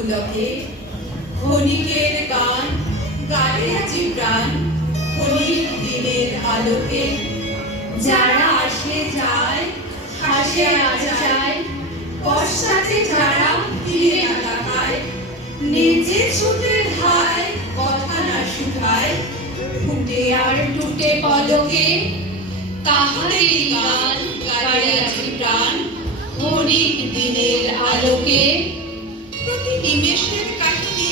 পুলকে ক্ষণিকের গান গানে আজি প্রাণ ক্ষণিক দিনের আলোকে যারা আসে যায় হাসে আর যায় পশ্চাতে যারা ফিরে না তাকায় নিজে ছুটে ধায় কথা না শুকায় ফুটে আর টুটে পলকে তাহাদেরই গান গানে আজি প্রাণ ক্ষণিক দিনের আলোকে প্রতি নিমেষের কাহিনী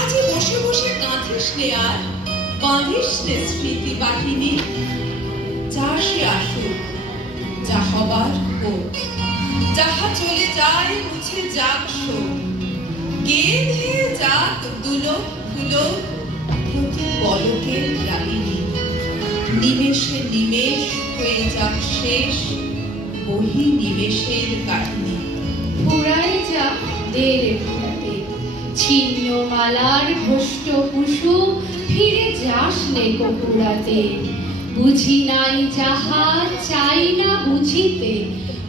আজ বসে বসে কাঁদিস নে আর বাঁধিস নে স্মৃতি বাহিনী যা সে আসুক যা হবার হোক যাহা চলে যায় মুছে যাক শোক গেয়ে ধেয়ে যাক দুলক ফুলক প্রতি পলকের রাগিনী নিমেষে নিমেষ হয়ে যাক শেষ বহি নিমেষের কাহিনী ফুরায় যা দের ফুরাতে ছিন্ন মালার ভ্রষ্ট কুসু ফিরে যাস নে কপুরাতে বুঝি নাই যাহা চাই না বুঝিতে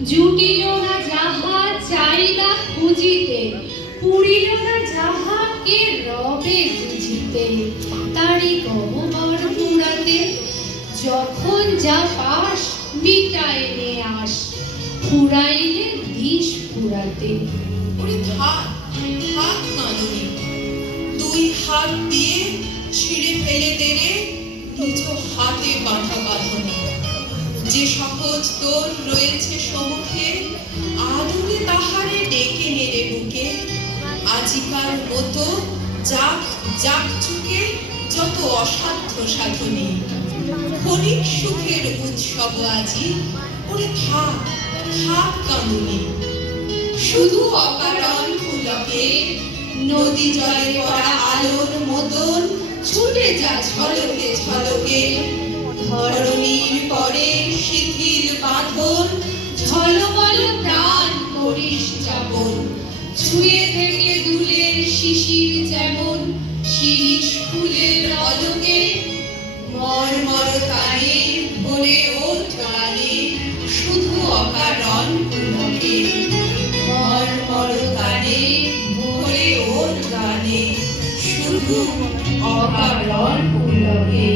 জুটিল না যাহা চাই না খুঁজিতে পুরিল না যাহা কে রবে বুঝিতে তারি গহ্বর পুরাতে যখন যা পাস মিটায় নে আস ফুরাইলে দিস ফুরাতে ওরে থাক থাক কাঁদনি দুই হাত দিয়ে ছিঁড়ে ফেলে দেরে নিজ হাতে বাঁধা বাঁধনি যে সহজ তোর রয়েছে সম্মুখে আদরে তাহারে ডেকে নেড়ে বুকে আজিকার মতো যাক যাক চুকে যত অসাধ্য সাধনী ক্ষণিক সুখের উৎসব আজি ওরে থাক থাক কাঁদনি শুধু অকারণ পুলকে নদী জলে পড়া আলোর মতন ছুটে যা ঝলকে ঝলকে ধরণীর পরে শিথিল বাঁধন ঝলমল প্রাণ করিস যাপন ছুঁয়ে থেকে দুলের শিশির যেমন শিরিষ ফুলের অলকে মর্মর তারে ভরে ওঠ গানে শুধু অকারণ পুলকে মর্মর তারে ভরে ওঠ গানে শুধু অকারণ পুলকে।